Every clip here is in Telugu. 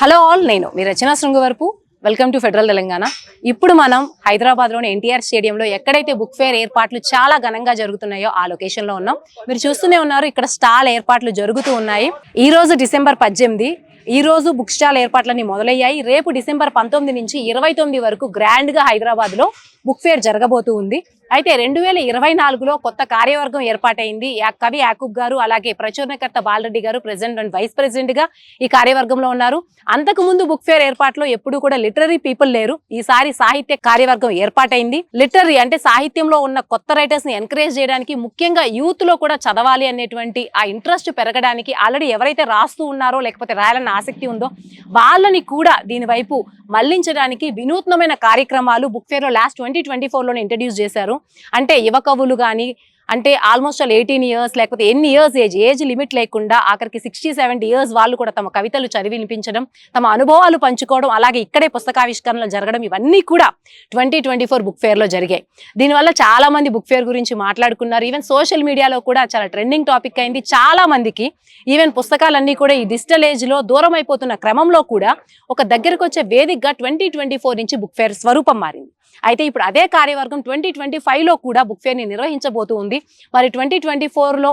హలో ఆల్, నేను మీ Rachana Srungavarapu. Welcome to Federal Telangana. ఇప్పుడు మనం హైదరాబాద్లోని ఎన్టీఆర్ స్టేడియంలో ఎక్కడైతే బుక్ ఫేర్ ఏర్పాట్లు చాలా ఘనంగా జరుగుతున్నాయో ఆ లొకేషన్లో ఉన్నాం. మీరు చూస్తూనే ఉన్నారు, ఇక్కడ స్టాల్ ఏర్పాట్లు జరుగుతూ ఉన్నాయి. ఈ రోజు డిసెంబర్ 18, ఈ రోజు బుక్ స్టాల్ ఏర్పాట్లన్నీ మొదలయ్యాయి. రేపు డిసెంబర్ 19 నుంచి 29 వరకు గ్రాండ్గా హైదరాబాద్లో బుక్ ఫేర్ జరగబోతూ ఉంది. అయితే 2024లో కొత్త కార్యవర్గం ఏర్పాటైంది. కవి యాకూబ్ గారు, అలాగే ప్రచురణకర్త బాలరెడ్డి గారు ప్రెసిడెంట్ అండ్ వైస్ ప్రెసిడెంట్ గా ఈ కార్యవర్గంలో ఉన్నారు. అంతకు ముందు బుక్ ఫేర్ ఏర్పాట్లో ఎప్పుడు కూడా లిటరరీ పీపుల్ లేరు. ఈసారి సాహిత్య కార్యవర్గం ఏర్పాటైంది. లిటరరీ అంటే సాహిత్యంలో ఉన్న కొత్త రైటర్స్ ని ఎంకరేజ్ చేయడానికి, ముఖ్యంగా యూత్ లో కూడా చదవాలి అనేటువంటి ఆ ఇంట్రెస్ట్ పెరగడానికి, ఆల్రెడీ ఎవరైతే రాస్తూ ఉన్నారో లేకపోతే రాయాలన్న ఆసక్తి ఉందో వాళ్ళని కూడా దీని వైపు మళ్లించడానికి వినూత్నమైన కార్యక్రమాలు బుక్ ఫేర్ లో లాస్ట్ 2024లోనే ఇంట్రడ్యూస్ చేశారు. అంటే యువ కవులు కానీ, అంటే ఆల్మోస్ట్ 18 ఇయర్స్ లేకపోతే ఎన్ని ఇయర్స్ ఏజ్ లిమిట్ లేకుండా ఆఖరికి 60-70 ఇయర్స్ వాళ్ళు కూడా తమ కవితలు చదివి వినిపించడం, తమ అనుభవాలు పంచుకోవడం, అలాగే ఇక్కడే పుస్తకావిష్కరణలు జరగడం, ఇవన్నీ కూడా 2024 బుక్ ఫేర్ లో జరిగాయి. దీనివల్ల చాలా మంది బుక్ ఫేర్ గురించి మాట్లాడుకున్నారు. ఈవెన్ సోషల్ మీడియాలో కూడా చాలా ట్రెండింగ్ టాపిక్ అయింది. చాలా మందికి ఈవెన్ పుస్తకాలన్నీ కూడా ఈ డిజిటల్ ఏజ్ లో దూరం అయిపోతున్న క్రమంలో కూడా ఒక దగ్గరకు వచ్చే వేదికగా 2024 నుంచి బుక్ ఫేర్ స్వరూపం మారింది. అయితే ఇప్పుడు అదే కార్యవర్గం 2025లో కూడా బుక్ ఫేర్ ని నిర్వహించబోతూ ఉంది. మరి 2024లో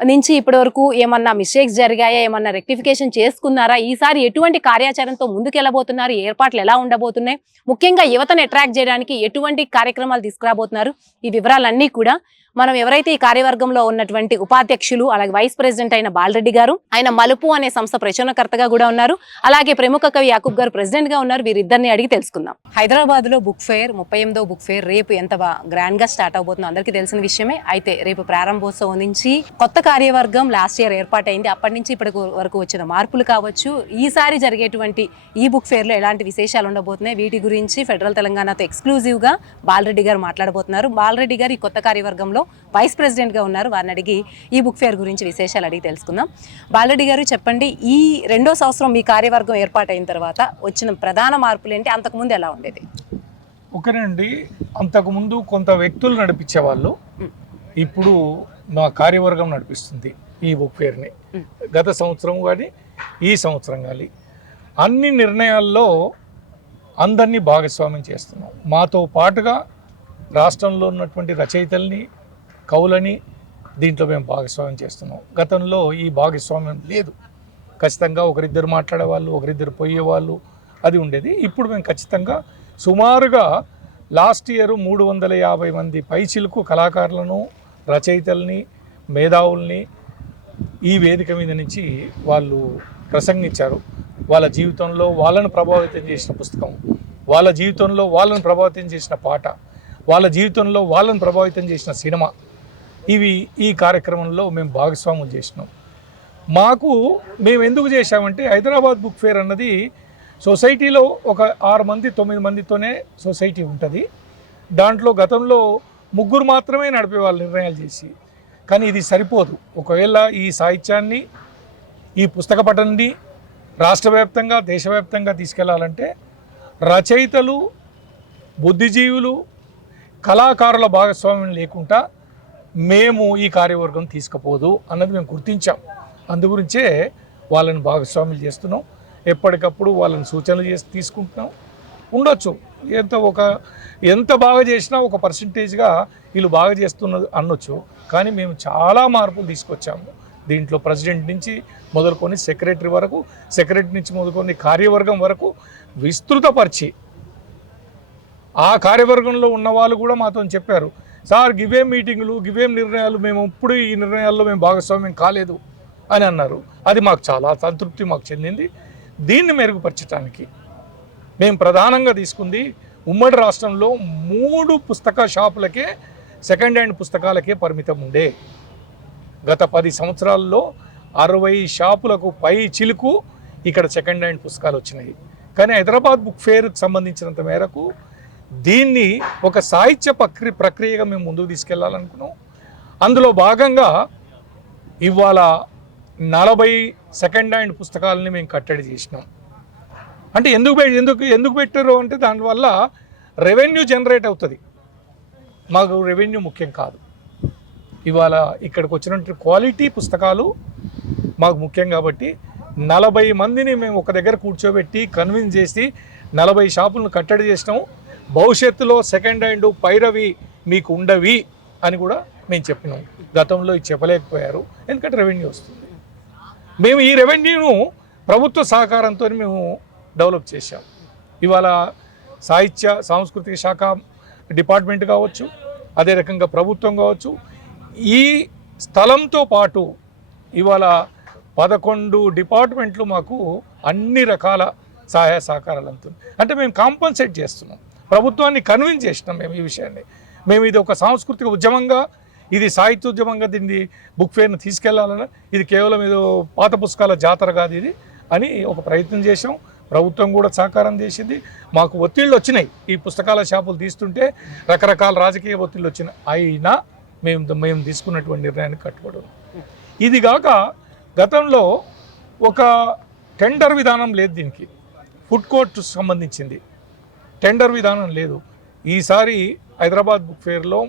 నుంచి ఇప్పటి వరకు ఏమన్నా మిస్టేక్స్ జరిగాయా, ఏమన్నా రెక్టిఫికేషన్ చేసుకున్నారా, ఈసారి ఎటువంటి కార్యాచరణతో ముందుకెళ్ళబోతున్నారు, ఏర్పాట్లు ఎలా ఉండబోతున్నాయి, ముఖ్యంగా యువతను అట్రాక్ట్ చేయడానికి ఎటువంటి కార్యక్రమాలు తీసుకురాబోతున్నారు, ఈ వివరాలన్నీ కూడా మనం ఎవరైతే ఈ కార్యవర్గంలో ఉన్నటువంటి ఉపాధ్యక్షులు అలాగే వైస్ ప్రెసిడెంట్ అయిన బాలరెడ్డి గారు, ఆయన మలుపు అనే సంస్థ ప్రచురణకర్తగా కూడా ఉన్నారు, అలాగే ప్రముఖ కవి యాకూబ్ గారు ప్రెసిడెంట్ గా ఉన్నారు. వీరిద్దరిని అడిగి తెలుసుకుందాం. హైదరాబాద్ లో బుక్ ఫేర్ 38వ బుక్ ఫేర్ రేపు ఎంత గ్రాండ్ గా స్టార్ట్ అవబోతుందో అందరికీ తెలిసిన విషయమే. అయితే రేపు ప్రారంభోత్సవం నుంచి కొత్త కార్యవర్గం లాస్ట్ ఇయర్ ఏర్పాటైంది. అప్పటి నుంచి ఇప్పటి వరకు వచ్చిన మార్పులు కావచ్చు, ఈసారి జరిగేటువంటి ఈ బుక్ ఫేర్ లో ఎలాంటి విశేషాలు ఉండబోతున్నాయి, వీటి గురించి ఫెడరల్ తెలంగాణతో ఎక్స్క్లూజివ్ గా బాలరెడ్డి గారు మాట్లాడబోతున్నారు. బాలరెడ్డి గారు ఈ కొత్త కార్యవర్గంలో వైస్ ప్రెసిడెంట్ గా ఉన్నారు. వారిని అడిగి ఈ బుక్ ఫేర్ గురించి విశేషాలు అడిగి తెలుసుకుందాం. బాలరెడ్డి గారు చెప్పండి, ఈ 2వ సంవత్సరం మీ కార్యవర్గం ఏర్పాటైన తర్వాత వచ్చిన ప్రధాన మార్పులు ఏంటి, అంతకుముందు ఎలా ఉండేది? ఓకేనండి, అంతకుముందు కొంత వ్యక్తులు నడిపించేవాళ్ళు, ఇప్పుడు మా కార్యవర్గం నడిపిస్తుంది ఈ బుక్ ఫేర్ని. గత సంవత్సరం కానీ ఈ సంవత్సరం కానీ అన్ని నిర్ణయాల్లో అందరినీ భాగస్వామ్యం చేస్తున్నాం. మాతో పాటుగా రాష్ట్రంలో ఉన్నటువంటి రచయితల్ని, కవులని దీంట్లో మేము భాగస్వామ్యం చేస్తున్నాం. గతంలో ఈ భాగస్వామ్యం లేదు. ఖచ్చితంగా ఒకరిద్దరు మాట్లాడేవాళ్ళు, ఒకరిద్దరు పోయేవాళ్ళు, అది ఉండేది. ఇప్పుడు మేము ఖచ్చితంగా సుమారుగా లాస్ట్ ఇయర్ 350 మంది పైచిలకు కళాకారులను, రచయితల్ని, మేధావుల్ని ఈ వేదిక మీద నుంచి వాళ్ళు ప్రసంగించారు. వాళ్ళ జీవితంలో వాళ్ళను ప్రభావితం చేసిన పుస్తకం, వాళ్ళ జీవితంలో వాళ్ళను ప్రభావితం చేసిన పాట, వాళ్ళ జీవితంలో వాళ్ళను ప్రభావితం చేసిన సినిమా, ఇవి ఈ కార్యక్రమంలో మేము భాగస్వాములు చేసినాం. మేము ఎందుకు చేశామంటే, హైదరాబాద్ బుక్ ఫేర్ అన్నది సొసైటీలో ఒక 6 మంది 9 మందితోనే సొసైటీ ఉంటుంది. దాంట్లో గతంలో 3 మాత్రమే నడిపేవాళ్ళు నిర్ణయాలు చేసి. కానీ ఇది సరిపోదు. ఒకవేళ ఈ సాహిత్యాన్ని, ఈ పుస్తక పఠనాన్ని రాష్ట్ర వ్యాప్తంగా, దేశవ్యాప్తంగా తీసుకెళ్లాలంటే రచయితలు, బుద్ధిజీవులు, కళాకారుల భాగస్వామ్యం లేకుండా మేము ఈ కార్యవర్గం తీసుకుపోదు అన్నది మేము గుర్తించాం. అందుగురించే వాళ్ళని భాగస్వామ్యం చేస్తున్నాం. ఎప్పటికప్పుడు వాళ్ళని సూచనలు చేసి తీసుకుంటున్నాం. ఉండొచ్చు ఎంత బాగా చేసినా ఒక పర్సంటేజ్గా వీళ్ళు బాగా చేస్తున్నది అనొచ్చు. కానీ మేము చాలా మార్పులు తీసుకొచ్చాము. దీంట్లో ప్రెసిడెంట్ నుంచి మొదలుకొని సెక్రటరీ వరకు, సెక్రటరీ నుంచి మొదలుకొని కార్యవర్గం వరకు విస్తృతపరిచి, ఆ కార్యవర్గంలో ఉన్న వాళ్ళు కూడా మాతో చెప్పారు, సార్ గివేం మీటింగులు, గివేం నిర్ణయాలు, మేము ఇప్పుడు ఈ నిర్ణయాల్లో మేము భాగస్వామ్యం కాలేదు అని అన్నారు. అది మాకు చాలా సంతృప్తి మాకు చెందింది. దీన్ని మెరుగుపరచడానికి మేము ప్రధానంగా తీసుకుంది, ఉమ్మడి రాష్ట్రంలో 3 పుస్తక షాపులకే, సెకండ్ హ్యాండ్ పుస్తకాలకే పరిమితం ఉండే. గత 10 సంవత్సరాల్లో 60 షాపులకు పై చిలుకు ఇక్కడ సెకండ్ హ్యాండ్ పుస్తకాలు వచ్చినాయి. కానీ హైదరాబాద్ బుక్ ఫేర్కి సంబంధించినంత మేరకు దీన్ని ఒక సాహిత్య ప్రక్రియగా మేము ముందుకు తీసుకెళ్లాలనుకున్నాం. అందులో భాగంగా ఇవాళ 40 సెకండ్ హ్యాండ్ పుస్తకాలని మేము కట్టడి చేసినాం. అంటే ఎందుకు పెట్టారు అంటే, దానివల్ల రెవెన్యూ జనరేట్ అవుతుంది. మాకు రెవెన్యూ ముఖ్యం కాదు. ఇవాళ ఇక్కడికి వచ్చినటువంటి క్వాలిటీ పుస్తకాలు మాకు ముఖ్యం కాబట్టి 40 మందిని మేము ఒక దగ్గర కూర్చోబెట్టి కన్విన్స్ చేసి 40 షాపులను కట్టడి చేసినాము. భవిష్యత్తులో సెకండ్ హ్యాండ్ పైరవి మీకు ఉండవి అని కూడా మేము చెప్పినాం. గతంలో ఇది చెప్పలేకపోయారు, ఎందుకంటే రెవెన్యూ వస్తుంది. మేము ఈ రెవెన్యూను ప్రభుత్వ సహకారంతో మేము డెవలప్ చేశాం. ఇవాళ సాహిత్య సాంస్కృతిక శాఖ డిపార్ట్మెంట్ కావచ్చు, అదే రకంగా ప్రభుత్వం కావచ్చు, ఈ స్థలంతో పాటు ఇవాళ 11 డిపార్ట్మెంట్లు మాకు అన్ని రకాల సహాయ సహకారాలు అందుతుంది. అంటే మేము కాంపన్సేట్ చేస్తున్నాం, ప్రభుత్వాన్ని కన్విన్స్ చేసినాం మేము ఈ విషయాన్ని. మేము ఇది ఒక సాంస్కృతిక ఉద్యమంగా, ఇది సాహిత్య ఉద్యమంగా దీన్ని బుక్ ఫేర్ని తీసుకెళ్లాలని, ఇది కేవలం ఏదో పాత పుస్తకాల జాతర కాదు ఇది అని ఒక ప్రయత్నం చేసాం. ప్రభుత్వం కూడా సహకారం చేసింది. మాకు ఒత్తిళ్ళు వచ్చినాయి, ఈ పుస్తకాల షాపులు తీస్తుంటే రకరకాల రాజకీయ ఒత్తిళ్ళు వచ్చినాయి. అయినా మేము తీసుకున్నటువంటి నిర్ణయానికి కట్టుబడి. ఇది కాక గతంలో ఒక టెండర్ విధానం లేదు, దీనికి ఫుడ్ కోర్ట్ సంబంధించింది టెండర్ విధానం లేదు. ఈసారి హైదరాబాద్ బుక్ ఫేర్లో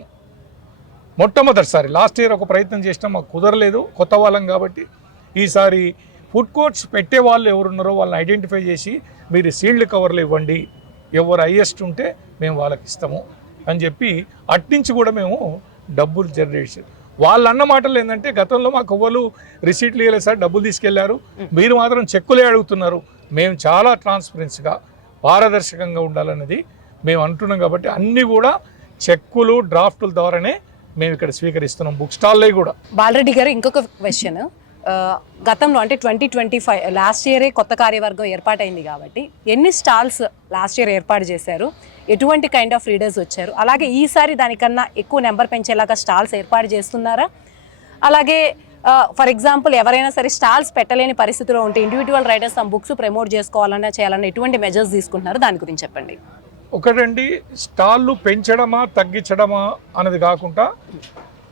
మొట్టమొదటిసారి, లాస్ట్ ఇయర్ ఒక ప్రయత్నం చేసినా మాకు కుదరలేదు, కొత్త వాళ్ళం కాబట్టి. ఈసారి ఫుడ్ కోర్ట్స్ పెట్టే వాళ్ళు ఎవరున్నారో వాళ్ళని ఐడెంటిఫై చేసి మీరు సీల్డ్ కవర్లు ఇవ్వండి, ఎవరు హైయెస్ట్ ఉంటే మేము వాళ్ళకి ఇస్తాము అని చెప్పి అట్నుంచి కూడా మేము డబ్బులు జనరేట్ చేయాలి. వాళ్ళు అన్న మాటలు ఏంటంటే, గతంలో మాకు ఎవ్వరు రిసీట్లు ఇవ్వలేదు సార్, డబ్బులు తీసుకెళ్లారు, మీరు మాత్రం చెక్కులే అడుగుతున్నారు. మేము చాలా ట్రాన్స్పరెన్సీగా పారదర్శకంగా ఉండాలన్నది మేము అంటున్నాం. కాబట్టి అన్నీ కూడా చెక్కులు డ్రాఫ్టుల ద్వారానే మేము ఇక్కడ స్వీకరిస్తున్నాం, బుక్ స్టాల్లో కూడా. బాలరెడ్డి గారు ఇంకొక క్వశ్చన్, గతంలో అంటే 2025 లాస్ట్ ఇయరే కొత్త కార్యవర్గం ఏర్పాటైంది కాబట్టి ఎన్ని స్టాల్స్ లాస్ట్ ఇయర్ ఏర్పాటు చేశారు, ఎటువంటి కైండ్ ఆఫ్ రీడర్స్ వచ్చారు, అలాగే ఈసారి దానికన్నా ఎక్కువ నెంబర్ పెంచేలాగా స్టాల్స్ ఏర్పాటు చేస్తున్నారా? అలాగే ఫర్ ఎగ్జాంపుల్ ఎవరైనా సరే స్టాల్స్ పెట్టలేని పరిస్థితిలో ఉంటే ఇండివిజువల్ రైడర్స్ తమ బుక్స్ ప్రమోట్ చేసుకోవాలన్నా చేయాలన్నా ఎటువంటి మెజర్స్ తీసుకుంటున్నారు, దాని గురించి చెప్పండి. ఒకటండి, స్టాళ్ళు పెంచడమా తగ్గించడమా అన్నది కాకుండా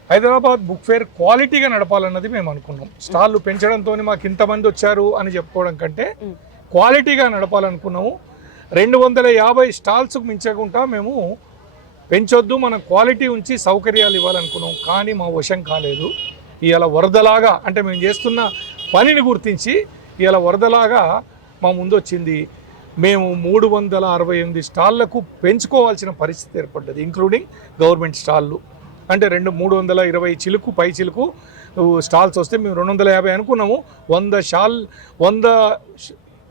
హైదరాబాద్ బుక్ ఫేర్ క్వాలిటీగా నడపాలన్నది మేము అనుకున్నాం. స్టాళ్ళు పెంచడంతో మాకు ఇంతమంది వచ్చారు అని చెప్పుకోవడం కంటే క్వాలిటీగా నడపాలనుకున్నాము. 250 స్టాల్స్కు మించకుండా మేము పెంచొద్దు, మనం క్వాలిటీ ఉంచి సౌకర్యాలు ఇవ్వాలనుకున్నాం. కానీ మా వశం కాలేదు. ఇవాళ వరదలాగా, అంటే మేము చేస్తున్న పనిని గుర్తించి ఇవాళ వరదలాగా మా ముందు వచ్చింది. మేము 368 స్టాళ్లకు పెంచుకోవాల్సిన పరిస్థితి ఏర్పడ్డది, ఇంక్లూడింగ్ గవర్నమెంట్ స్టాళ్ళు. అంటే 320 చిలుకు పై చిలుకు స్టాల్స్ వస్తే మేము 250 అనుకున్నాము. 100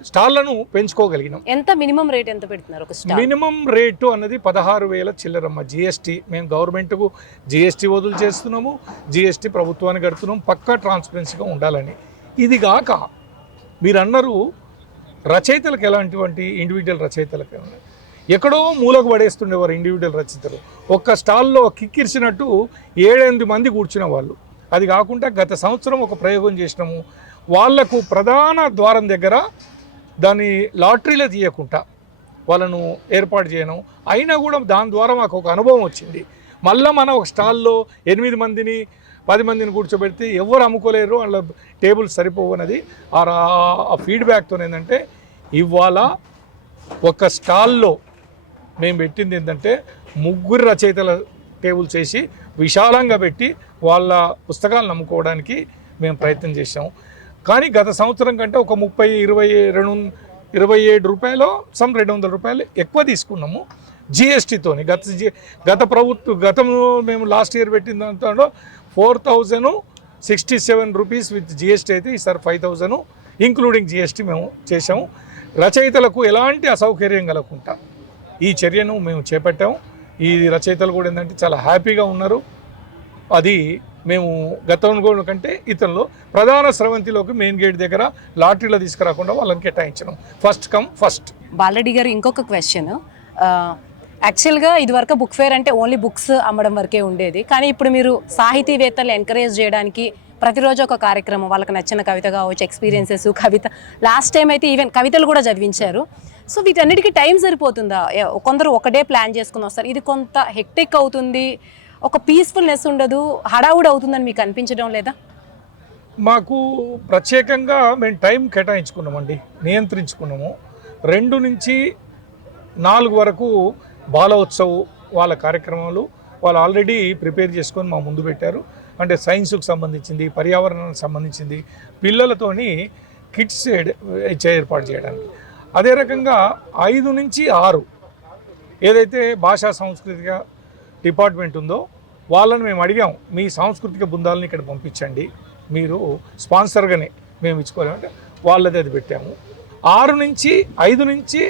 స్టాళ్లను పెంచుకోగలిగినాం. ఎంత మినిమం రేట్ ఎంత పెడుతున్నారు ఒక స్టాల్? మినిమం రేటు అన్నది 16,000 చిల్లరమ్మ. జిఎస్టీ మేము గవర్నమెంట్కు జిఎస్టీ వదులు చేస్తున్నాము, జిఎస్టీ ప్రభుత్వానికి కడుతున్నాము, పక్కా ట్రాన్స్పరెన్సీగా ఉండాలని. ఇది కాక మీరు అన్నారు రచయితలకు ఎలాంటివంటి ఇండివిజువల్ రచయితలకు ఎక్కడో మూలకు పడేస్తుండేవారు ఇండివిజువల్ రచయితలు. ఒక్క స్టాల్లో కిక్కిరిచినట్టు 7-8 మంది కూర్చునే వాళ్ళు. అది కాకుండా గత సంవత్సరం ఒక ప్రయోగం చేసినాము. వాళ్లకు ప్రధాన ద్వారం దగ్గర దాన్ని లాటరీలో తీయకుండా వాళ్ళను ఏర్పాటు చేయను. అయినా కూడా దాని ద్వారా మాకు ఒక అనుభవం వచ్చింది. మళ్ళీ మనం ఒక స్టాల్లో 8 మందిని 10 మందిని కూర్చోబెడితే ఎవరు అమ్ముకోలేరు, వాళ్ళ టేబుల్ సరిపోవు అన్నది ఆ ఫీడ్బ్యాక్తో ఏంటంటే ఇవాళ ఒక స్టాల్లో మేము పెట్టింది ఏంటంటే 3 రచయితల టేబుల్ చేసి విశాలంగా పెట్టి వాళ్ళ పుస్తకాలను అమ్ముకోవడానికి మేము ప్రయత్నం చేసాము. కానీ గత సంవత్సరం కంటే ఒక 27 రూపాయలు 200 రూపాయలు ఎక్కువ తీసుకున్నాము జిఎస్టీతోని. గతంలో మేము లాస్ట్ ఇయర్ పెట్టిన దాంట్లో 4,067 రూపీస్ విత్ జిఎస్టీ అయితే ఈసారి 5,000 ఇంక్లూడింగ్ జిఎస్టీ మేము చేసాము. రచయితలకు ఎలాంటి అసౌకర్యం కలగకుండా ఈ చర్యను మేము చేపట్టాము. ఈ రచయితలు కూడా ఏంటంటే చాలా హ్యాపీగా ఉన్నారు. అది మేము గతంలో కంటే ఇతరులు ప్రధాన స్రవంతిలోకి మెయిన్ గేట్ దగ్గర లాటరీలో తీసుకురాకుండా వాళ్ళని కేటాయించడం, ఫస్ట్ కమ్ ఫస్ట్. బాలరెడ్డి గారు ఇంకొక క్వశ్చన్, యాక్చువల్గా ఇదివరకు బుక్ ఫేర్ అంటే ఓన్లీ బుక్స్ అమ్మడం వరకే ఉండేది. కానీ ఇప్పుడు మీరు సాహితీవేత్తలు ఎంకరేజ్ చేయడానికి ప్రతిరోజు ఒక కార్యక్రమం, వాళ్ళకి నచ్చిన కవిత కావచ్చు, ఎక్స్పీరియన్సెస్, కవిత, లాస్ట్ టైం అయితే ఈవెన్ కవితలు కూడా చదివించారు. సో వీటన్నిటికీ టైం సరిపోతుందా? కొందరు ఒకటే ప్లాన్ చేసుకుని వస్తారు, ఇది కొంత హెక్టిక్ అవుతుంది, ఒక పీస్ఫుల్నెస్ ఉండదు, హడావుడి అవుతుందని మీకు అనిపించడం లేదా? మాకు ప్రత్యేకంగా మేము టైం కేటాయించుకున్నామండి, నియంత్రించుకున్నాము. 2 నుంచి 4 వరకు బాలోత్సవ్ వాళ్ళ కార్యక్రమాలు వాళ్ళు ఆల్రెడీ ప్రిపేర్ చేసుకొని మా ముందు పెట్టారు. అంటే సైన్స్కు సంబంధించింది, పర్యావరణానికి సంబంధించింది, పిల్లలతోని కిట్స్ ఏర్పాటు చేయడానికి. అదే రకంగా 5 నుంచి 6 ఏదైతే భాషా సాంస్కృతిక డిపార్ట్మెంట్ ఉందో వాళ్ళని మేము అడిగాం, మీ సాంస్కృతిక బృందాలను ఇక్కడ పంపించండి, మీరు స్పాన్సర్గానే మేము ఇచ్చుకోలేమంటే వాళ్ళది అది పెట్టాము. 5 నుంచి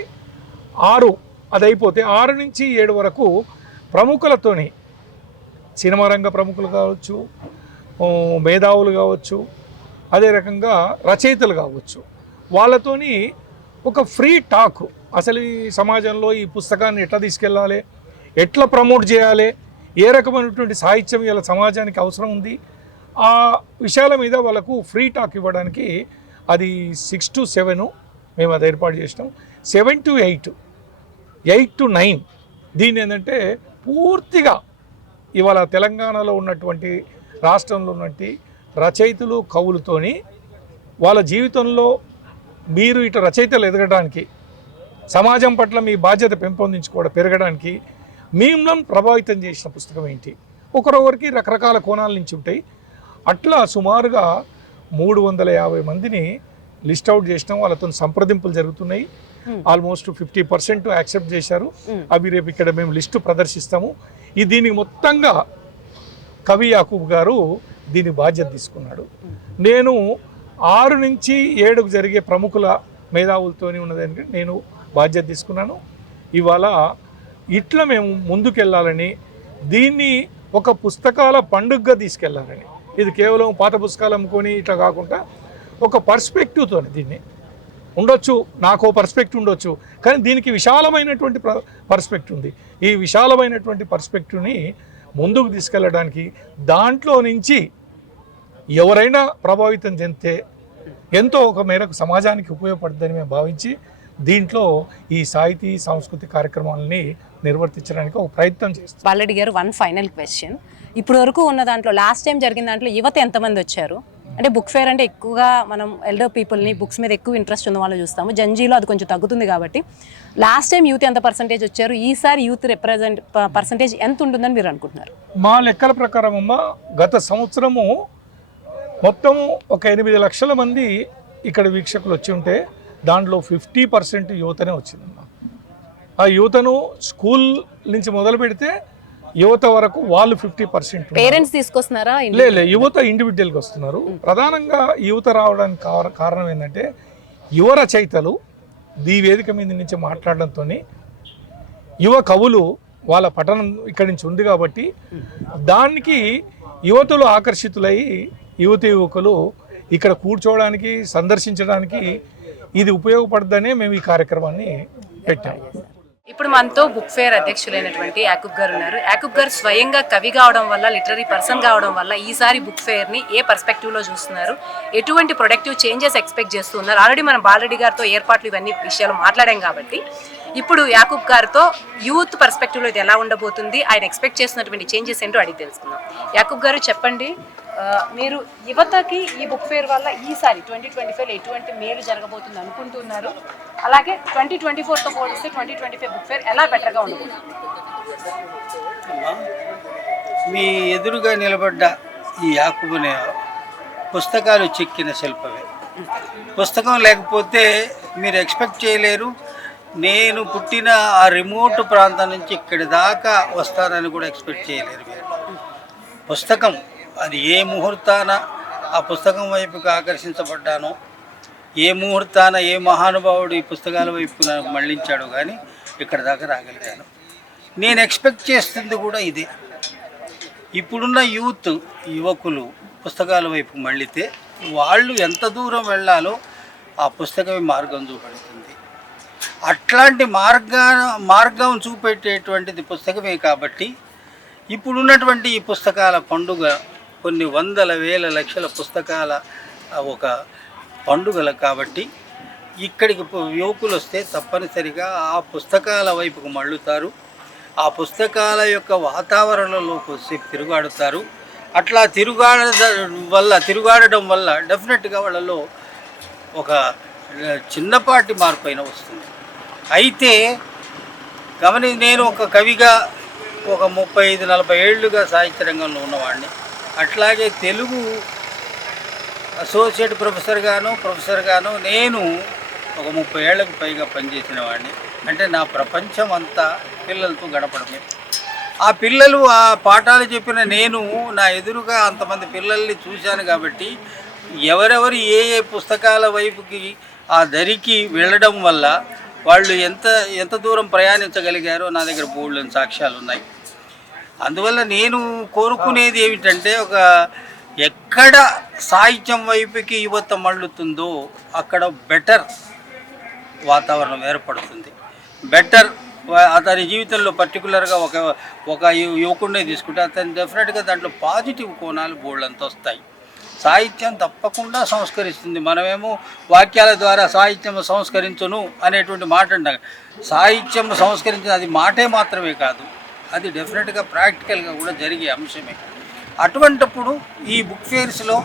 6 అది అయిపోతే 6 నుంచి 7 వరకు ప్రముఖులతోని, సినిమా రంగ ప్రముఖులు కావచ్చు, మేధావులు కావచ్చు, అదే రకంగా రచయితలు కావచ్చు, వాళ్ళతోని ఒక ఫ్రీ టాక్, అసలు ఈ సమాజంలో ఈ పుస్తకాన్ని ఎట్లా తీసుకెళ్ళాలి, ఎట్లా ప్రమోట్ చేయాలి, ఏ రకమైనటువంటి సాహిత్యం ఇలా సమాజానికి అవసరం ఉంది, ఆ విషయాల మీద వాళ్ళకు ఫ్రీ టాక్ ఇవ్వడానికి అది 6 to 7 మేము అది ఏర్పాటు చేసినాం. 7 to 8, 8 to 9 దీన్ని ఏంటంటే పూర్తిగా ఇవాళ తెలంగాణలో ఉన్నటువంటి, రాష్ట్రంలో ఉన్నటువంటి రచయితలు కవులతోని వాళ్ళ జీవితంలో మీరు ఇటు రచయితలు ఎదగడానికి, సమాజం పట్ల మీ బాధ్యత పెరగడానికి మిమ్మల్ని ప్రభావితం చేసిన పుస్తకం ఏంటి, ఒకరొకరికి రకరకాల కోణాల నుంచి ఉంటాయి. అట్లా సుమారుగా 350 మందిని లిస్ట్ అవుట్ చేసినాం. వాళ్ళతో సంప్రదింపులు జరుగుతున్నాయి. ఆల్మోస్ట్ 50% యాక్సెప్ట్ చేశారు. అవి రేపు ఇక్కడ మేము లిస్టు ప్రదర్శిస్తాము. దీనికి మొత్తంగా కవి యాకూబ్ గారు దీని బాధ్యత తీసుకున్నాడు. నేను 6 నుంచి 7 జరిగే ప్రముఖుల మేధావులతోని ఉన్నదానికి నేను బాధ్యత తీసుకున్నాను. ఇవాళ ఇట్లా మేము ముందుకెళ్ళాలని, దీన్ని ఒక పుస్తకాల పండుగగా తీసుకెళ్లాలని, ఇది కేవలం పాత పుస్తకాలు అమ్ముకొని ఇట్లా కాకుండా ఒక పర్స్పెక్టివ్తో దీన్ని ఉండొచ్చు, నాకు పర్స్పెక్టివ్ ఉండొచ్చు, కానీ దీనికి విశాలమైనటువంటి పర్స్పెక్టివ్ ఉంది. ఈ విశాలమైనటువంటి పర్స్పెక్టివ్ని ముందుకు తీసుకెళ్ళడానికి దాంట్లో నుంచి ఎవరైనా ప్రభావితం చెందితే ఎంతో ఒక మేరకు సమాజానికి ఉపయోగపడుతుందని మేము భావించి దీంట్లో ఈ సాహితీ సాంస్కృతిక కార్యక్రమాలని నిర్వర్తించడానికి ఒక ప్రయత్నం చేస్తాం. బాలరెడ్డి గారు, వన్ ఫైనల్ క్వశ్చన్. ఇప్పుడు వరకు ఉన్న దాంట్లో, లాస్ట్ టైం జరిగిన దాంట్లో యువత ఎంతమంది వచ్చారు? అంటే బుక్ ఫేర్ అంటే ఎక్కువగా మనం ఎల్డర్ పీపుల్ని, బుక్స్ మీద ఎక్కువ ఇంట్రెస్ట్ ఉన్న వాళ్ళు చూస్తాము. జంజీలో అది కొంచెం తగ్గుతుంది కాబట్టి లాస్ట్ టైం యూత్ ఎంత పర్సంటేజ్ వచ్చారు, ఈసారి యూత్ పర్సంటేజ్ ఎంత ఉంటుందని మీరు అనుకుంటున్నారు? మా లెక్కల ప్రకారం గత సంవత్సరము మొత్తము ఒక 8 లక్షల మంది ఇక్కడ వీక్షకులు వచ్చి ఉంటే దాంట్లో 50% యువతనే వచ్చిందమ్మా. ఆ యువతను స్కూల్ నుంచి మొదలు పెడితే యువత వరకు వాళ్ళు 50%. పేరెంట్స్ తీసుకొస్తున్నారా? లేదు, యువత ఇండివిజువల్గా వస్తున్నారు. ప్రధానంగా యువత రావడానికి కారణం ఏంటంటే యువ రచయితలు ఈ వేదిక మీద నుంచి మాట్లాడడంతో, యువ కవులు వాళ్ళ పఠనం ఇక్కడి నుంచి ఉంది కాబట్టి దానికి యువతులు ఆకర్షితులై యువకులు ఇక్కడ కూర్చోవడానికి, సందర్శించడానికి ఇది ఉపయోగపడుతుందనే మేము ఈ కార్యక్రమాన్ని పెట్టాము. ఇప్పుడు మనతో బుక్ ఫేర్ అధ్యక్షులైనటువంటి యాకూబ్ గారు ఉన్నారు. యాకూబ్ గారు స్వయంగా కవి కావడం వల్ల, లిటరరీ పర్సన్ కావడం వల్ల ఈసారి బుక్ ఫేర్ని ఏ పర్స్పెక్టివ్లో చూస్తున్నారు, ఎటువంటి ప్రొడక్టివ్ చేంజెస్ ఎక్స్పెక్ట్ చేస్తున్నారు? ఆల్రెడీ మనం బాలరెడ్డి గారితో ఏర్పాట్లు ఇవన్నీ విషయాలు మాట్లాడాం కాబట్టి ఇప్పుడు యాకూబ్ గారితో యూత్ పర్స్పెక్టివ్లో ఇది ఎలా ఉండబోతుంది, ఆయన ఎక్స్పెక్ట్ చేస్తున్నటువంటి చేంజెస్ ఏంటో అడిగి తెలుసుకుందాం. యాకూబ్ గారు చెప్పండి, మీరు యువతకి ఈ బుక్ ఫేర్ వల్ల ఈసారి 2025 ఎటువంటి మేలు జరగబోతుంది అనుకుంటున్నారు? అలాగే 2024తో పోలిస్తే 2025 బుక్ ఫేర్ ఎలా బెటర్గా ఉండబోతుంది? మీ ఎదురుగా నిలబడ్డ ఈ యాకూబునే పుస్తకాలు చెక్కిన శిల్పమే. పుస్తకం లేకపోతే మీరు ఎక్స్పెక్ట్ చేయలేరు. నేను పుట్టిన ఆ రిమోట్ ప్రాంతం నుంచి ఇక్కడి దాకా వస్తానని కూడా ఎక్స్పెక్ట్ చేయలేరు మీరు. పుస్తకం అది ఏ ముహూర్తాన ఆ పుస్తకం వైపుకి ఆకర్షించబడ్డానో, ఏ ముహూర్తాన ఏ మహానుభావుడు ఈ పుస్తకాల వైపు నాకు మళ్ళించాడో కానీ ఇక్కడ దాకా రాగలిగాను. నేను ఎక్స్పెక్ట్ చేస్తుంది కూడా ఇదే. ఇప్పుడున్న యువకులు పుస్తకాల వైపు మళ్ళితే వాళ్ళు ఎంత దూరం వెళ్ళాలో ఆ పుస్తకమే మార్గం చూపెడుతుంది. అట్లాంటి మార్గం చూపెట్టేటువంటిది పుస్తకమే కాబట్టి ఇప్పుడున్నటువంటి ఈ పుస్తకాల పండుగ కొన్ని వందల వేల లక్షల పుస్తకాల ఒక పండుగలు కాబట్టి ఇక్కడికి యువకులు వస్తే తప్పనిసరిగా ఆ పుస్తకాల వైపుకు మళ్ళుతారు. ఆ పుస్తకాల యొక్క వాతావరణంలో కొద్దిసేపు తిరుగాడుతారు. అట్లా తిరుగాడడం వల్ల డెఫినెట్గా వాళ్ళలో ఒక చిన్నపాటి మార్పు అయినా వస్తుంది. అయితే నేను ఒక కవిగా ఒక 35-40 ఏళ్ళుగా సాహిత్య రంగంలో ఉన్నవాడిని. అట్లాగే తెలుగు అసోసియేట్ ప్రొఫెసర్ గాను నేను ఒక 30 ఏళ్లకు పైగా పనిచేసిన వాడిని. అంటే నా ప్రపంచం అంతా పిల్లలతో గడపడమే. ఆ పిల్లలు ఆ పాఠాలు చెప్పిన నేను నా ఎదురుగా అంతమంది పిల్లల్ని చూశాను కాబట్టి ఎవరెవరు ఏ ఏ పుస్తకాల వైపుకి ఆ దరికి వెళ్ళడం వల్ల వాళ్ళు ఎంత దూరం ప్రయాణించగలిగారో నా దగ్గర బోల్డెన్ సాక్ష్యాలు ఉన్నాయి. అందువల్ల నేను కోరుకునేది ఏమిటంటే ఎక్కడ సాహిత్యం వైపుకి యువత మళ్ళుతుందో అక్కడ బెటర్ వాతావరణం ఏర్పడుతుంది. బెటర్ అతని జీవితంలో పర్టికులర్గా ఒక యువకుడినే తీసుకుంటే అతను డెఫినెట్గా దాంట్లో పాజిటివ్ కోణాలు బోల్డంత వస్తాయి. సాహిత్యం తప్పకుండా సంస్కరిస్తుంది. మనమేమో వాక్యాల ద్వారా సాహిత్యం సంస్కరించును అనేటువంటి మాట అంటాం. సాహిత్యం సంస్కరించిన అది మాటే మాత్రమే కాదు, అది డెఫినెట్గా ప్రాక్టికల్గా కూడా జరిగే అంశమే. అటువంటప్పుడు ఈ బుక్ ఫేర్స్లో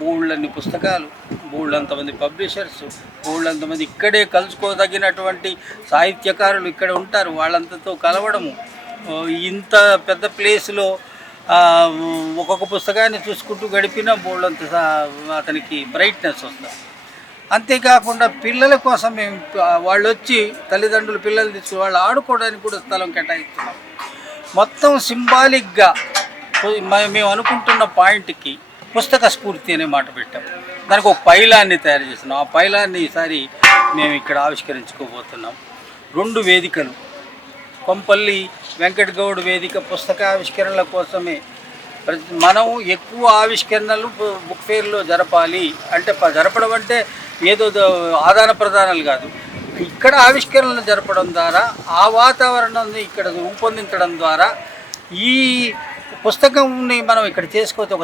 బోల్డన్ని పుస్తకాలు, బోల్డంతమంది పబ్లిషర్స్, బోల్డంతమంది ఇక్కడే కలుసుకోదగినటువంటి సాహిత్యకారులు ఇక్కడ ఉంటారు. వాళ్ళంతతో కలవడము, ఇంత పెద్ద ప్లేస్లో ఒక్కొక్క పుస్తకాన్ని చూసుకుంటూ గడిపిన బోల్డంత అతనికి బ్రైట్నెస్ వస్తుంది. అంతేకాకుండా పిల్లల కోసం మేము వాళ్ళు వచ్చి తల్లిదండ్రులు పిల్లలు తీసుకుని వాళ్ళు ఆడుకోవడానికి కూడా స్థలం కేటాయిస్తున్నాం. మొత్తం సింబాలిక్గా మేము అనుకుంటున్న పాయింట్కి పుస్తక స్ఫూర్తి అనే మాట పెట్టాం. దానికి ఒక పైలాన్ని తయారు చేస్తున్నాం. ఆ పైలాన్ని ఈసారి మేము ఇక్కడ ఆవిష్కరించుకోబోతున్నాం. 2 వేదికలు, కొంపల్లి వెంకట్ గౌడ్ వేదిక పుస్తకావిష్కరణల కోసమే. మనం ఎక్కువ ఆవిష్కరణలు బుక్ ఫేర్లో జరపాలి అంటే జరపడం అంటే ఏదో ఆదాన ప్రదానాలు కాదు, ఇక్కడ ఆవిష్కరణలు జరపడం ద్వారా ఆ వాతావరణాన్ని ఇక్కడ రూపొందించడం ద్వారా ఈ పుస్తకంని మనం ఇక్కడ చేసుకోవచ్చు.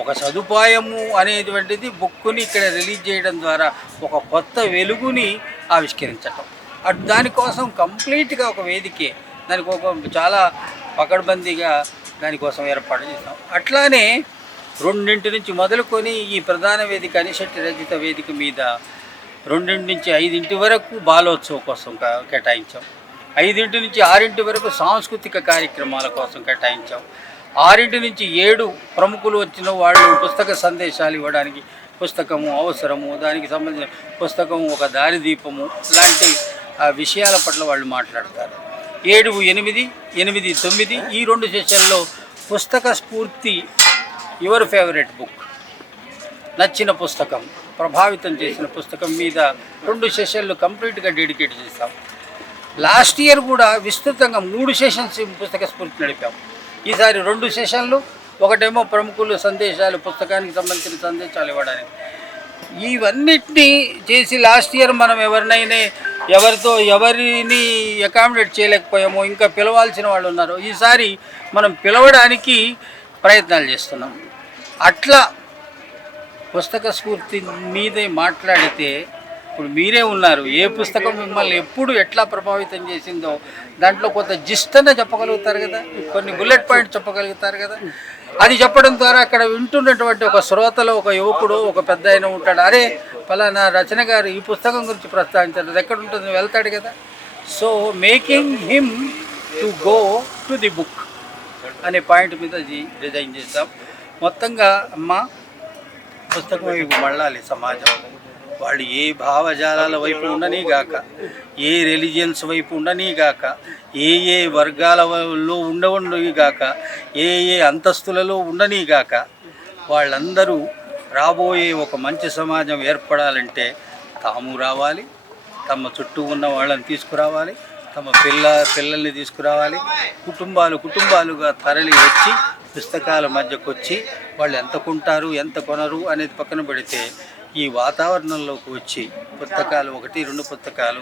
ఒక సదుపాయము అనేటువంటిది బుక్కుని ఇక్కడ రిలీజ్ చేయడం ద్వారా ఒక కొత్త వెలుగుని ఆవిష్కరించటం. దానికోసం కంప్లీట్గా ఒక వేదికే, దానికి చాలా పకడ్బందీగా దానికోసం ఏర్పాటు చేస్తాం. అట్లానే 2 నుంచి మొదలుకొని ఈ ప్రధాన వేదిక అనిశెట్టి రచిత వేదిక మీద 2 నుంచి 5 వరకు బాలోత్సవం కోసం కేటాయించాం. 5 నుంచి 6 వరకు సాంస్కృతిక కార్యక్రమాల కోసం కేటాయించాం. 6 నుంచి 7 ప్రముఖులు వచ్చిన వాళ్ళు పుస్తక సందేశాలు ఇవ్వడానికి పుస్తకము అవసరము, దానికి సంబంధించిన పుస్తకము ఒక దారిదీపము లాంటి విషయాల పట్ల వాళ్ళు మాట్లాడతారు. 7, 8, 9 ఈ 2 సెషన్లో పుస్తక స్ఫూర్తి, యువర్ ఫేవరెట్ బుక్, నచ్చిన పుస్తకం, ప్రభావితం చేసిన పుస్తకం మీద 2 సెషన్లు కంప్లీట్గా డెడికేట్ చేస్తాం. లాస్ట్ ఇయర్ కూడా విస్తృతంగా 3 సెషన్స్ పుస్తక స్ఫూర్తి నడిపాం. ఈసారి 2 సెషన్లు, ఒకటేమో ప్రముఖులు సందేశాలు, పుస్తకానికి సంబంధించిన సందేశాలు ఇవ్వడానికి. ఇవన్నిటినీ చేసి లాస్ట్ ఇయర్ మనం ఎవరిని అకామిడేట్ చేయలేకపోయామో, ఇంకా పిలవాల్సిన వాళ్ళు ఉన్నారు. ఈసారి మనం పిలవడానికి ప్రయత్నాలు చేస్తున్నాం. అట్లా పుస్తక స్ఫూర్తి మీదే మాట్లాడితే ఇప్పుడు మీరే ఉన్నారు, ఏ పుస్తకం మిమ్మల్ని ఎప్పుడు ఎట్లా ప్రభావితం చేసిందో దాంట్లో కొంత జిస్టనే చెప్పగలుగుతారు కదా, కొన్ని బుల్లెట్ పాయింట్ చెప్పగలుగుతారు కదా. అది చెప్పడం ద్వారా అక్కడ వింటున్నటువంటి ఒక శ్రోతలో ఒక యువకుడు, ఒక పెద్ద ఆయన ఉంటాడు, అరే ఫలానా రచన గారు ఈ పుస్తకం గురించి ప్రస్తావించారు, అది ఎక్కడ ఉంటుంది వెళ్తాడు కదా. So making him to go to the book అనే పాయింట్ మీద డిజైన్ చేస్తాం. మొత్తంగా పుస్తకం వైపు మళ్ళాలి సమాజం. వాళ్ళు ఏ భావజాలాల వైపు ఉండనీగాక, ఏ రిలీజియన్స్ వైపు ఉండనీగాక, ఏ వర్గాలలో ఉండనీగాక, ఏ అంతస్తులలో ఉండనీగాక, వాళ్ళందరూ రాబోయే ఒక మంచి సమాజం ఏర్పడాలంటే తాము రావాలి, తమ చుట్టూ ఉన్న వాళ్ళని తీసుకురావాలి, తమ పిల్లల్ని తీసుకురావాలి, కుటుంబాలుగా తరలి వచ్చి పుస్తకాల మధ్యకు వచ్చి వాళ్ళు ఎంత కొంటారు ఎంత కొనరు అనేది పక్కన పెడితే ఈ వాతావరణంలోకి వచ్చి పుస్తకాలు 1-2 పుస్తకాలు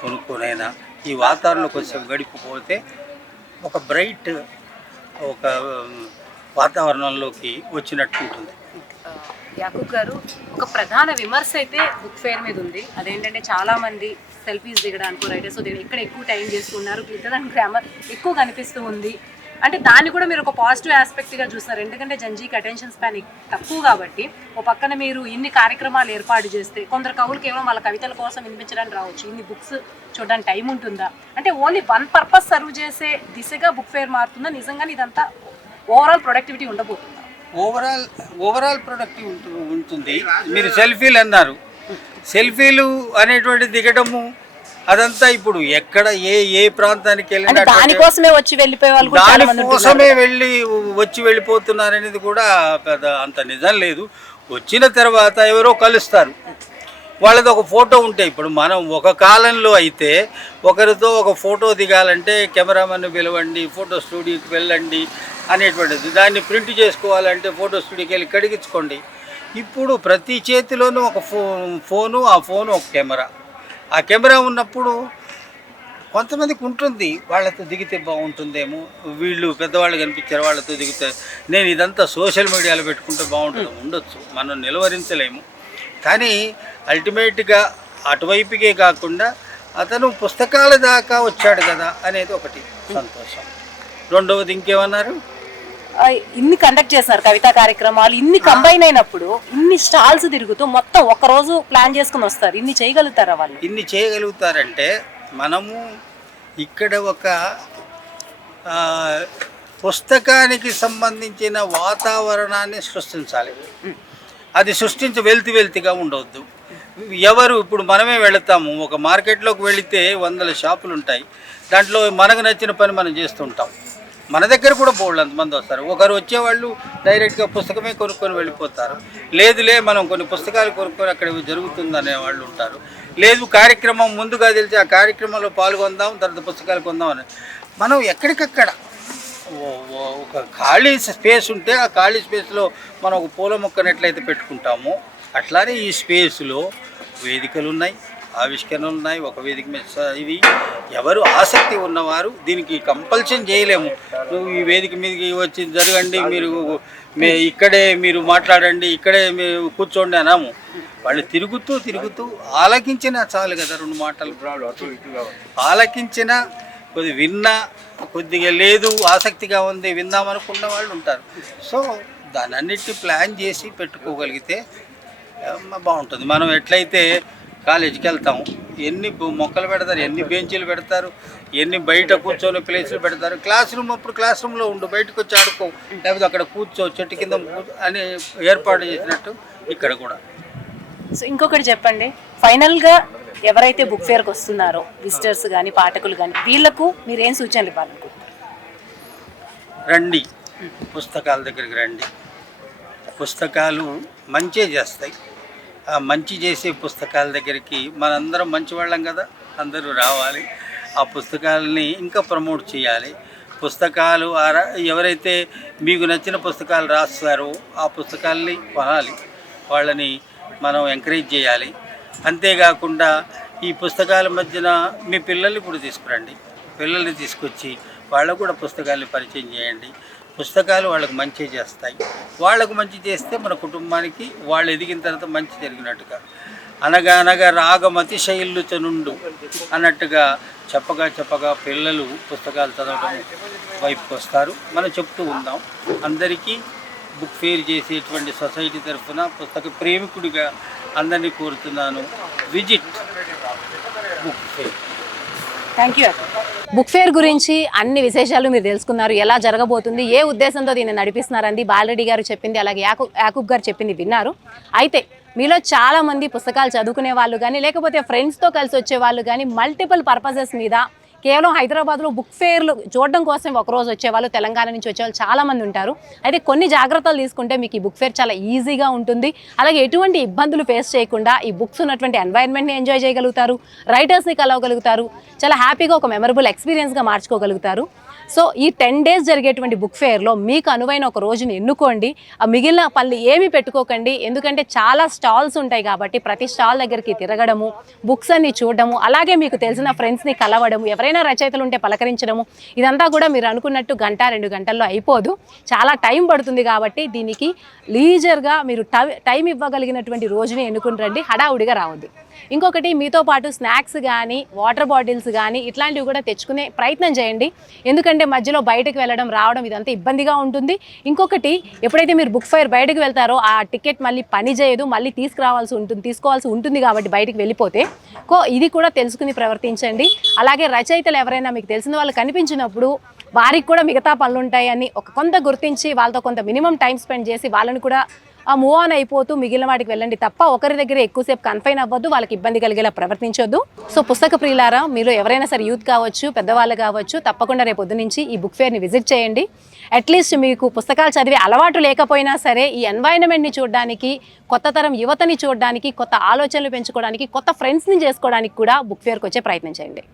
కొనుక్కొనైనా ఈ వాతావరణంలోకి వచ్చి గడిపిపోతే ఒక బ్రైట్ ఒక వాతావరణంలోకి వచ్చినట్టు ఉంటుంది. యాకూబ్ గారు, ఒక ప్రధాన విమర్శ అయితే బుక్ ఫేర్ మీద ఉంది. అదేంటంటే చాలా మంది సెల్ఫీస్ దిగడానికి రైటర్స్ ఇక్కడ ఎక్కువ టైం చేస్తున్నారు, దాని గ్రామర్ ఎక్కువ కనిపిస్తూ ఉంది. అంటే దాన్ని కూడా మీరు ఒక పాజిటివ్ ఆస్పెక్ట్గా చూస్తారు. ఎందుకంటే జంజీకి అటెన్షన్ స్పాన్ తక్కువ కాబట్టి ఒక పక్కన మీరు ఇన్ని కార్యక్రమాలు ఏర్పాటు చేస్తే కొందరు కవులు కేవలం వాళ్ళ కవితల కోసం వినిపించడానికి రావచ్చు, ఇన్ని బుక్స్ చూడడానికి టైం ఉంటుందా? అంటే ఓన్లీ వన్ పర్పస్ సర్వ్ చేసే దిశగా బుక్ ఫేర్ మారుతుందా? నిజంగానే ఇదంతా ఓవరాల్ ప్రొడక్టివిటీ ఉండబోతుందా? ఓవరాల్ ప్రొడక్ట్ ఉంటుంది. మీరు సెల్ఫీలు అన్నారు, సెల్ఫీలు అనేటువంటి దిగడము అదంతా ఇప్పుడు ఎక్కడ ఏ ప్రాంతానికి వెళ్ళినా దానికోసమే వచ్చి వెళ్ళిపోయే వాళ్ళు కూడా చాలా మంది దానికోసమే వచ్చి వెళ్ళిపోతున్నారు అనేది కూడా పెద్ద అంత నిజం లేదు. వచ్చిన తర్వాత ఎవరో కలుస్తారు, వాళ్ళది ఒక ఫోటో ఉంటే, ఇప్పుడు మనం ఒక కాలంలో అయితే ఒకరితో ఒక ఫోటో దిగాలంటే కెమెరామెన్ పిలవండి, ఫోటో స్టూడియోకి వెళ్ళండి అనేటువంటిది. దాన్ని ప్రింట్ చేసుకోవాలంటే ఫోటో స్టూడియోకి వెళ్ళి కడిగించుకోండి. ఇప్పుడు ప్రతి చేతిలోనూ ఒక ఫోను, ఆ ఫోను ఒక కెమెరా. ఆ కెమెరా ఉన్నప్పుడు కొంతమందికి ఉంటుంది, వాళ్ళతో దిగితే బాగుంటుందేమో, వీళ్ళు పెద్దవాళ్ళు కనిపించారు వాళ్ళతో దిగితే నేను ఇదంతా సోషల్ మీడియాలో పెట్టుకుంటే బాగుంటుంది, ఉండొచ్చు, మనం నిలువరించలేము. కానీ అల్టిమేట్గా అటువైపుకే కాకుండా అతను పుస్తకాల దాకా వచ్చాడు కదా అనేది ఒకటి సంతోషం. రెండవది ఇంకేమన్నారు, ఇన్ని కండక్ట్ చేస్తున్నారు కవితా కార్యక్రమాలు, ఇన్ని కంబైన్ అయినప్పుడు ఇన్ని స్టాల్స్ తిరుగుతూ మొత్తం ఒక రోజు ప్లాన్ చేసుకుని వస్తారు. ఇన్ని చేయగలుగుతారా వాళ్ళు? ఇన్ని చేయగలుగుతారంటే మనము ఇక్కడ ఒక పుస్తకానికి సంబంధించిన వాతావరణాన్ని సృష్టించాలి. అది వెల్తిగా ఉండవద్దు. ఎవరు ఇప్పుడు మనమే వెళతాము, ఒక మార్కెట్లోకి వెళితే 100 షాపులు ఉంటాయి, దాంట్లో మనకు నచ్చిన పని మనం చేస్తుంటాం. మన దగ్గర కూడా బోల్డ్ అంతమంది వస్తారు. ఒకరు వచ్చేవాళ్ళు డైరెక్ట్గా పుస్తకమే కొనుక్కొని వెళ్ళిపోతారు. లేదులే మనం కొన్ని పుస్తకాలు కొనుక్కొని అక్కడ జరుగుతుందనే వాళ్ళు ఉంటారు. లేదు కార్యక్రమం ముందుగా తెలిసి ఆ కార్యక్రమంలో పాల్గొందాం, తర్వాత పుస్తకాలు కొందాం అని మనం ఎక్కడికక్కడ ఒక ఖాళీ స్పేస్ ఉంటే ఆ ఖాళీ స్పేస్లో మనం ఒక పూల మొక్కను ఎట్లయితే పెట్టుకుంటామో అట్లానే ఈ స్పేస్లో వేదికలు ఉన్నాయి, ఆవిష్కరణలు ఉన్నాయి. ఒక వేదిక మీద ఇవి ఎవరు ఆసక్తి ఉన్నవారు దీనికి కంపల్షన్ చేయలేము. నువ్వు ఈ వేదిక మీదకి వచ్చి జరగండి, మీరు ఇక్కడే మీరు మాట్లాడండి, ఇక్కడే మీరు కూర్చోండి అనాము. వాళ్ళు తిరుగుతూ ఆలకించినా చాలు కదా, 2 మాటలు ఆలకించినా, కొద్ది విన్నా, కొద్దిగా లేదు ఆసక్తిగా ఉంది విందామనుకున్న వాళ్ళు ఉంటారు. సో దాన్ని అన్నిటిని ప్లాన్ చేసి పెట్టుకోగలిగితే బాగుంటుంది. మనం ఎట్లయితే కాలేజీకి వెళ్తాం, ఎన్ని మొక్కలు పెడతారు, ఎన్ని బెంచీలు పెడతారు, ఎన్ని బయట కూర్చొని ప్లేసులు పెడతారు. క్లాస్ రూమ్లో ఉండు, బయటకు వచ్చి ఆడుకో, లేకపోతే అక్కడ కూర్చో, చెట్టు కింద అని ఏర్పాటు చేసినట్టు ఇక్కడ కూడా. సో ఇంకొకటి చెప్పండి, ఫైనల్గా ఎవరైతే బుక్ ఫేర్కి వస్తున్నారో విజిటర్స్ కానీ పాఠకులు కానీ వీళ్ళకు మీరు ఏం సూచనలు ఇవ్వాలనుకుంటున్నారు? రండి, పుస్తకాల దగ్గరికి రండి. పుస్తకాలు మంచి చేస్తాయి. ఆ మంచి చేసే పుస్తకాల దగ్గరికి మనందరం మంచివాళ్ళం కదా, అందరూ రావాలి. ఆ పుస్తకాలని ఇంకా ప్రమోట్ చేయాలి. పుస్తకాలు ఎవరైతే మీకు నచ్చిన పుస్తకాలు రాస్తారో ఆ పుస్తకాలని కొనాలి, వాళ్ళని మనం ఎంకరేజ్ చేయాలి. అంతేకాకుండా ఈ పుస్తకాల మధ్యన మీ పిల్లల్ని కూడా తీసుకురండి, పిల్లల్ని తీసుకొచ్చి వాళ్ళకు కూడా పుస్తకాలని పరిచయం చేయండి. పుస్తకాలు వాళ్ళకు మంచి చేస్తాయి. వాళ్ళకు మంచి చేస్తే మన కుటుంబానికి వాళ్ళు ఎదిగిన తర్వాత మంచి జరిగినట్టుగా. అనగా రాగమతి శైలుచనుండు అన్నట్టుగా చెప్పగా పిల్లలు పుస్తకాలు చదవడం వైపుకి వస్తారు. మనం చెప్తూ ఉందాం. అందరికీ బుక్ ఫేర్ చేసేటువంటి సొసైటీ తరఫున పుస్తక ప్రేమికుడిగా అందరినీ కోరుతున్నాను, visit book fair. Thank you. Book fair గురించి అన్ని విశేషాలు మీరు తెలుసుకున్నారు. ఎలా జరగబోతుంది, ఏ ఉద్దేశంతో దీన్ని నడిపిస్తున్నారని బాలరెడ్డి గారు చెప్పింది, అలాగే యాకూబ్ గారు చెప్పింది విన్నారు. అయితే మీలో చాలా మంది పుస్తకాలు చదువుకునే వాళ్ళు కానీ, లేకపోతే ఫ్రెండ్స్తో కలిసి వచ్చే వాళ్ళు కానీ, మల్టిపుల్ పర్పసెస్ మీద కేవలం హైదరాబాద్లో బుక్ ఫేర్లు చూడడం కోసం ఒకరోజు వచ్చేవాళ్ళు, తెలంగాణ నుంచి వచ్చేవాళ్ళు చాలామంది ఉంటారు. అయితే కొన్ని జాగ్రత్తలు తీసుకుంటే మీకు ఈ బుక్ ఫేర్ చాలా ఈజీగా ఉంటుంది. అలాగే ఎటువంటి ఇబ్బందులు ఫేస్ చేయకుండా ఈ బుక్స్ ఉన్నటువంటి ఎన్వైరన్మెంట్ని ఎంజాయ్ చేయగలుగుతారు, రైటర్స్ని కలవగలుగుతారు, చాలా హ్యాపీగా ఒక మెమరబుల్ ఎక్స్పీరియన్స్గా మార్చుకోగలుగుతారు. సో ఈ 10 days జరిగేటువంటి బుక్ ఫేర్లో మీకు అనువైన ఒక రోజుని ఎన్నుకోండి. ఆ మిగిలిన పనులు ఏమీ పెట్టుకోకండి, ఎందుకంటే చాలా స్టాల్స్ ఉంటాయి కాబట్టి ప్రతి స్టాల్ దగ్గరికి తిరగడము, బుక్స్ అన్ని చూడడము, అలాగే మీకు తెలిసిన ఫ్రెండ్స్ని కలవడము, ఎవరైనా రచయితలు ఉంటే పలకరించడము, ఇదంతా కూడా మీరు అనుకున్నట్టు 1-2 గంటల్లో అయిపోదు, చాలా టైం పడుతుంది. కాబట్టి దీనికి లీజర్గా మీరు టైం ఇవ్వగలిగినటువంటి రోజుని ఎన్నుకుని రండి, హడావుడిగా రావద్దు. ఇంకొకటి, మీతో పాటు స్నాక్స్ కానీ వాటర్ బాటిల్స్ కానీ ఇట్లాంటివి కూడా తెచ్చుకునే ప్రయత్నం చేయండి, ఎందుకంటే మధ్యలో బయటకు వెళ్ళడం రావడం ఇదంతా ఇబ్బందిగా ఉంటుంది. ఇంకొకటి, ఎప్పుడైతే మీరు బుక్ ఫైర్ బయటకు వెళ్తారో ఆ టికెట్ మళ్ళీ పని చేయదు, మళ్ళీ తీసుకోవాల్సి ఉంటుంది కాబట్టి బయటకు వెళ్ళిపోతే ఇది కూడా తెలుసుకుని ప్రవర్తించండి. అలాగే రచయితలు ఎవరైనా మీకు తెలిసిన వాళ్ళు కనిపించినప్పుడు వారికి కూడా మిగతా పనులు ఉంటాయని కొంత గుర్తించి వాళ్ళతో కొంత మినిమం టైం స్పెండ్ చేసి వాళ్ళని కూడా మూవ్ ఆన్ అయిపోతూ మిగిలిన వాటికి వెళ్ళండి తప్ప ఒకరి దగ్గర ఎక్కువసేపు కన్ఫైన్ అవ్వద్దు, వాళ్ళకి ఇబ్బంది కలిగేలా ప్రవర్తించొద్దు. సో పుస్తక ప్రియులారా, మీరు ఎవరైనా సరే యూత్ కావచ్చు, పెద్దవాళ్ళు కావచ్చు, తప్పకుండా రేపు పొద్దు నుంచి ఈ బుక్ ఫేర్ని విజిట్ చేయండి. అట్లీస్ట్ మీకు పుస్తకాలు చదివే అలవాటు లేకపోయినా సరే ఈ ఎన్వైరన్మెంట్ని చూడడానికి, కొత్త తరం యువతని చూడడానికి, కొత్త ఆలోచనలు పెంచుకోవడానికి, కొత్త ఫ్రెండ్స్ని చేసుకోవడానికి కూడా బుక్ ఫేర్కి వచ్చే ప్రయత్నం చేయండి.